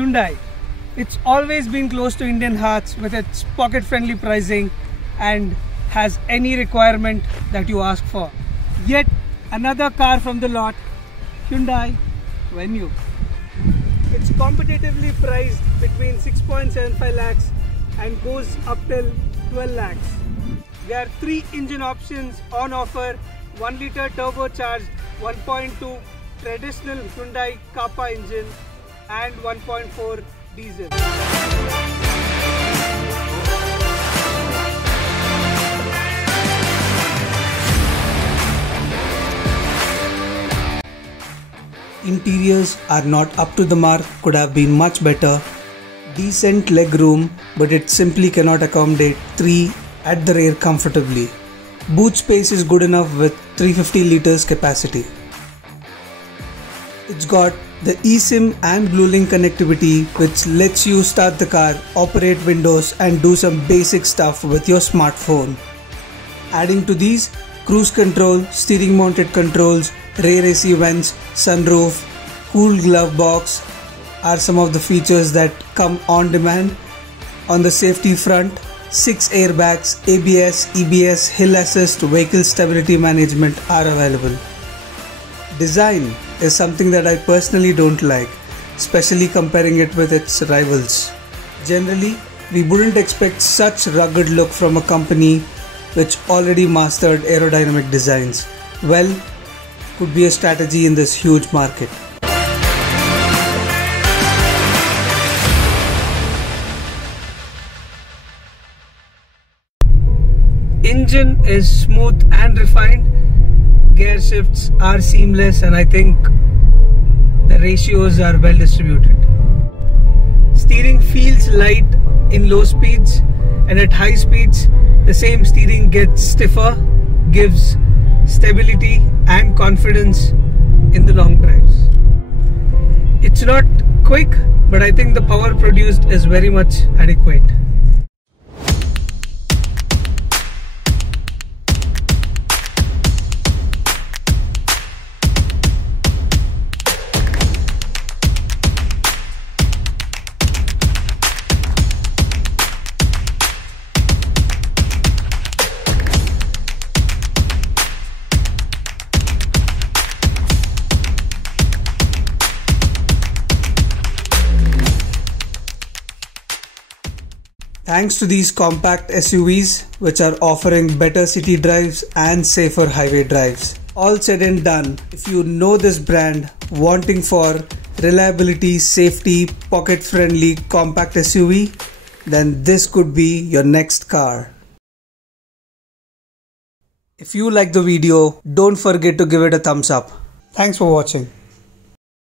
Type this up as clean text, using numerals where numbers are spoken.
Hyundai. It's always been close to Indian hearts with its pocket-friendly pricing and has any requirement that you ask for. Yet another car from the lot, Hyundai Venue. It's competitively priced between 6.75 lakhs and goes up till 12 lakhs. There are 3 engine options on offer: 1 litre turbocharged 1.2 traditional Hyundai Kappa engine and 1.4 diesel. Interiors are not up to the mark, could have been much better. Decent leg room, but it simply cannot accommodate 3 at the rear comfortably. Boot space is good enough with 350 liters capacity. It's got the eSIM and BlueLink connectivity, which lets you start the car, operate windows and do some basic stuff with your smartphone. Adding to these, cruise control, steering mounted controls, rear AC vents, sunroof, cool glove box are some of the features that come on demand. On the safety front, 6 airbags, ABS, EBS, hill assist, vehicle stability management are available. Design is something that I personally don't like, especially comparing it with its rivals. Generally, we wouldn't expect such rugged look from a company which already mastered aerodynamic designs. Well, could be a strategy in this huge market. Engine is smooth and refined. Gear shifts are seamless, and I think the ratios are well distributed. Steering feels light in low speeds, and at high speeds the same steering gets stiffer, gives stability and confidence in the long drives. It's not quick, but I think the power produced is very much adequate. Thanks to these compact SUVs, which are offering better city drives and safer highway drives. All said and done, if you know this brand, wanting for reliability, safety, pocket-friendly compact SUV, then this could be your next car. If you like the video, don't forget to give it a thumbs up. Thanks for watching.